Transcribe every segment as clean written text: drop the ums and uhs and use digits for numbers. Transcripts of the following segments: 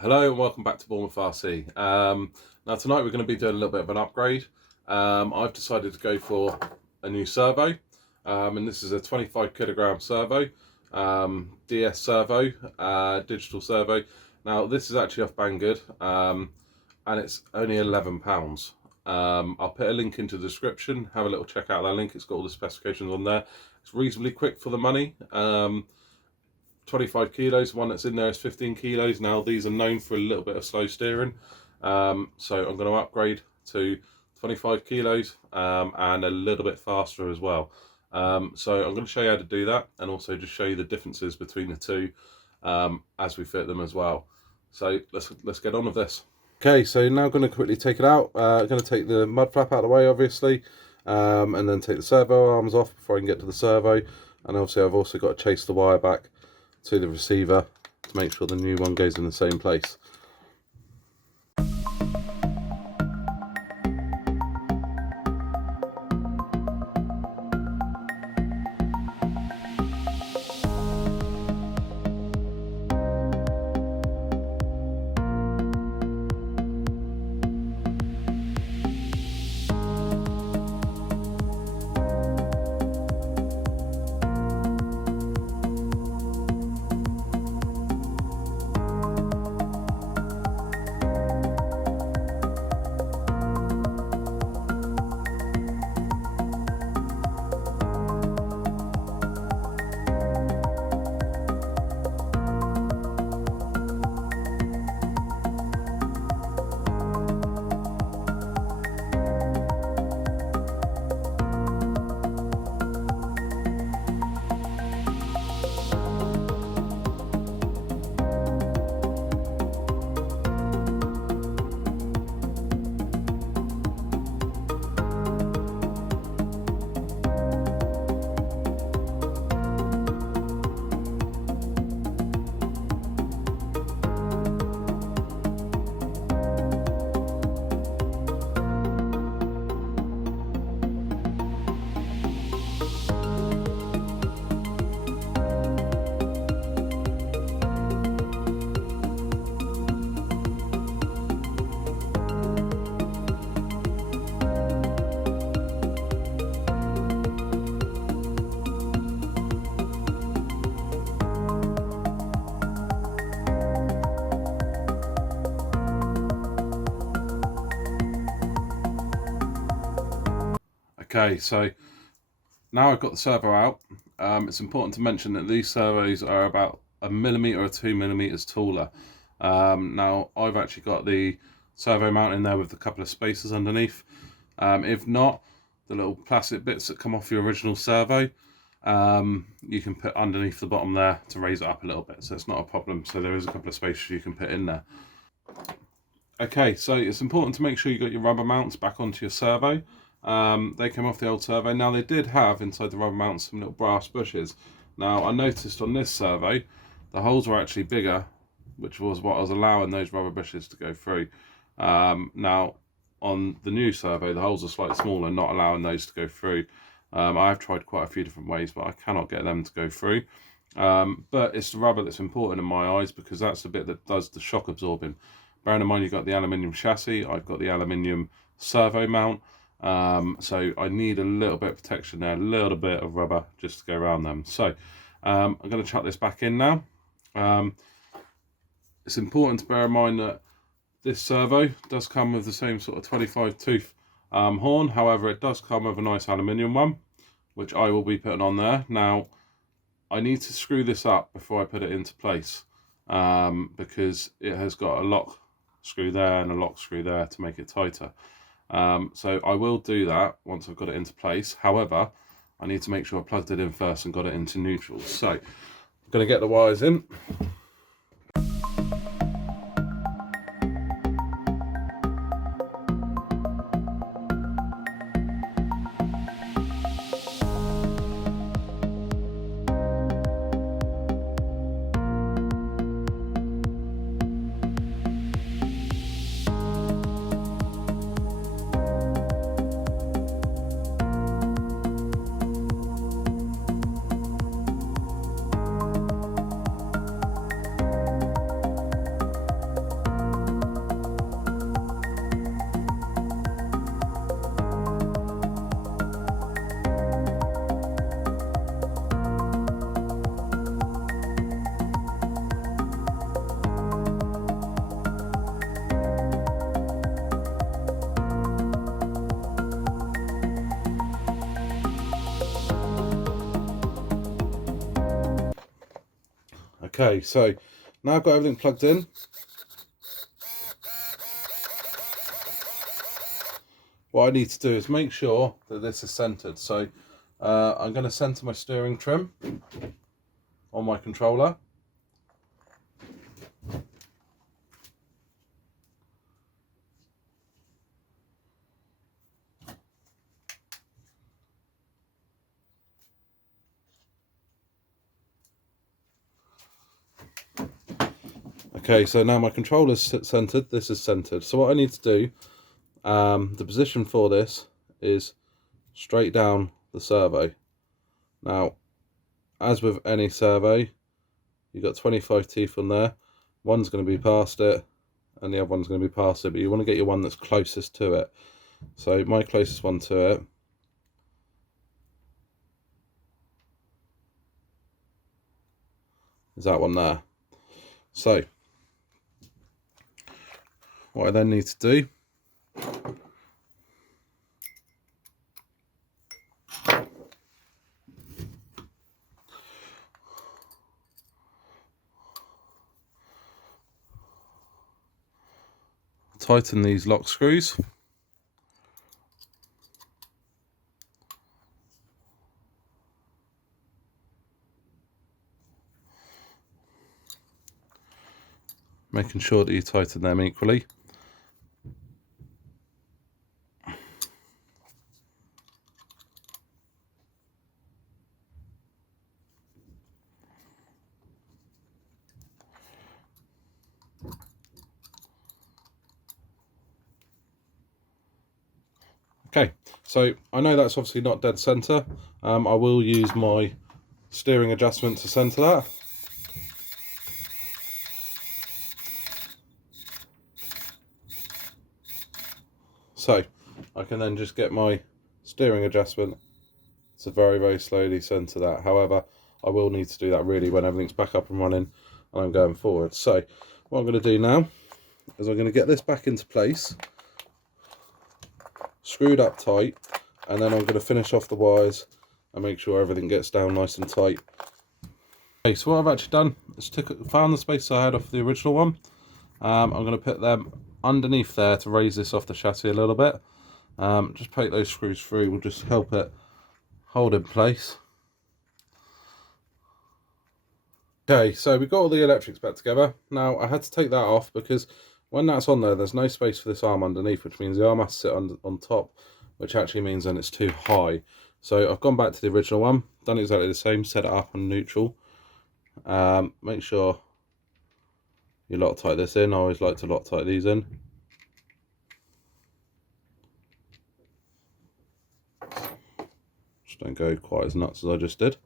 Hello and welcome back to Dumbo RC. Now tonight we're going to be doing a little bit of an upgrade. I've decided to go for a new servo, and this is a 25 kilogram servo, DS servo, digital servo. Now this is actually off Banggood, and it's only £11. I'll put a link into the description. Have a little check out that link. It's got all the specifications on there. It's reasonably quick for the money. 25 kilos, one that's in there is 15 kilos. Now these are known for a little bit of slow steering, so I'm going to upgrade to 25 kilos and a little bit faster as well. So I'm going to show you how to do that, and also just show you the differences between the two as we fit them as well. So let's get on with this. Okay, so now I'm going to quickly take it out. I'm going to take the mud flap out of the way, obviously, and then take the servo arms off before I can get to the servo. And obviously I've also got to chase the wire back to the receiver to make sure the new one goes in the same place. Okay, so now I've got the servo out. It's important to mention that these servos are about 1mm or 2mm taller. Now I've actually got the servo mount in there with a couple of spacers underneath. If not, the little plastic bits that come off your original servo, you can put underneath the bottom there to raise it up a little bit, so it's not a problem. So there is a couple of spacers you can put in there. Okay, so it's important to make sure you got your rubber mounts back onto your servo. They came off the old servo. Now they did have inside the rubber mounts some little brass bushes. Now I noticed on this servo the holes were actually bigger, which was what I was allowing those rubber bushes to go through. Now on the new servo the holes are slightly smaller, not allowing those to go through. I've tried quite a few different ways, but I cannot get them to go through. But it's the rubber that's important in my eyes, because that's the bit that does the shock absorbing. Bearing in mind you've got the aluminium chassis, I've got the aluminium servo mount. So I need a little bit of protection there, a little bit of rubber just to go around them. So I'm going to chuck this back in now. It's important to bear in mind that this servo does come with the same sort of 25 tooth horn. However, it does come with a nice aluminium one, which I will be putting on there. Now I need to screw this up before I put it into place, because it has got a lock screw there and a lock screw there to make it tighter. So I will do that once I've got it into place. However, I need to make sure I plugged it in first and got it into neutral. So I'm going to get the wires in. Okay, so now I've got everything plugged in. What I need to do is make sure that this is centered. So I'm going to center my steering trim on my controller. Okay, so now my controller's centered, this is centered. So what I need to do, the position for this is straight down the servo. Now, as with any servo, you've got 25 teeth on there. One's going to be past it, and the other one's going to be past it, but you want to get your one that's closest to it. So my closest one to it is that one there. So what I then need to do tighten these lock screws. Making sure that you tighten them equally. Okay, so I know that's obviously not dead center. I will use my steering adjustment to center that. So I can then just get my steering adjustment to very, very slowly center that. However, I will need to do that really when everything's back up and running and I'm going forward. So what I'm going to do now is I'm going to get this back into place, screwed up tight, and then I'm going to finish off the wires and make sure everything gets down nice and tight. Okay, so what I've actually done is found the space I had off the original one. I'm going to put them underneath there to raise this off the chassis a little bit. Just poke those screws through, will just help it hold in place. Okay, so we've got all the electrics back together. Now I had to take that off because when that's on there, there's no space for this arm underneath, which means the arm has to sit on top, which actually means then it's too high. So I've gone back to the original one, done exactly the same, set it up on neutral. Make sure you Loctite this in. I always like to Loctite these in. Just don't go quite as nuts as I just did.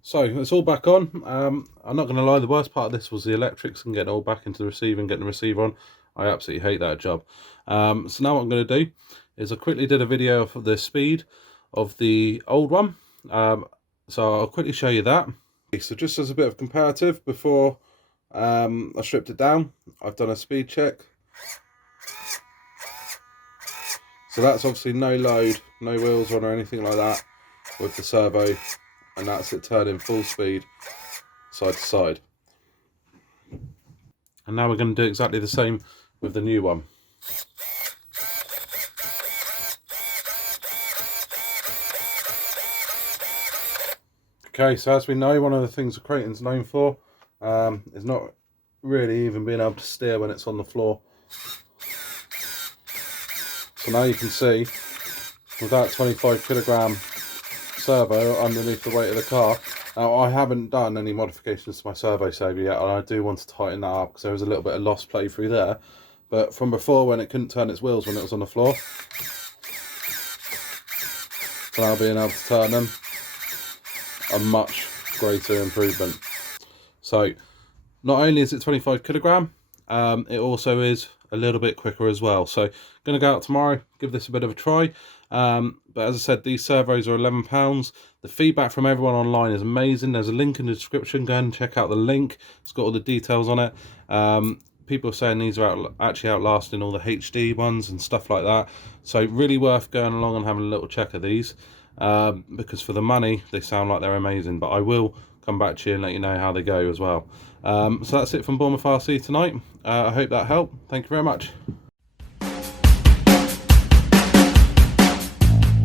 So it's all back on. I'm not going to lie, the worst part of this was the electrics and getting it all back into the receiver and getting the receiver on. I absolutely hate that job. So now what I'm going to do is I quickly did a video of the speed of the old one. So I'll quickly show you that. Okay, so just as a bit of comparative, before I stripped it down, I've done a speed check. So that's obviously no load, no wheels on or anything like that with the servo. And that's it turning full speed side to side. And now we're going to do exactly the same with the new one. Okay, so as we know, one of the things the Kraton's known for is not really even being able to steer when it's on the floor. So now you can see with that 25 kilogram servo underneath the weight of the car. Now I haven't done any modifications to my servo saver yet, and I do want to tighten that up because there was a little bit of lost play through there. But from before, when it couldn't turn its wheels when it was on the floor, so now being able to turn them, a much greater improvement. So not only is it 25 kilogram, it also is a little bit quicker as well. So going to go out tomorrow, give this a bit of a try. But as I said, these servos are £11. The feedback from everyone online is amazing. There's a link in the description. Go and check out the link. It's got all the details on it. People are saying these are actually outlasting all the HD ones and stuff like that. So really worth going along and having a little check of these, because for the money, they sound like they're amazing. But I will come back to you and let you know how they go as well. So that's it from Bournemouth RC tonight. I hope that helped. Thank you very much.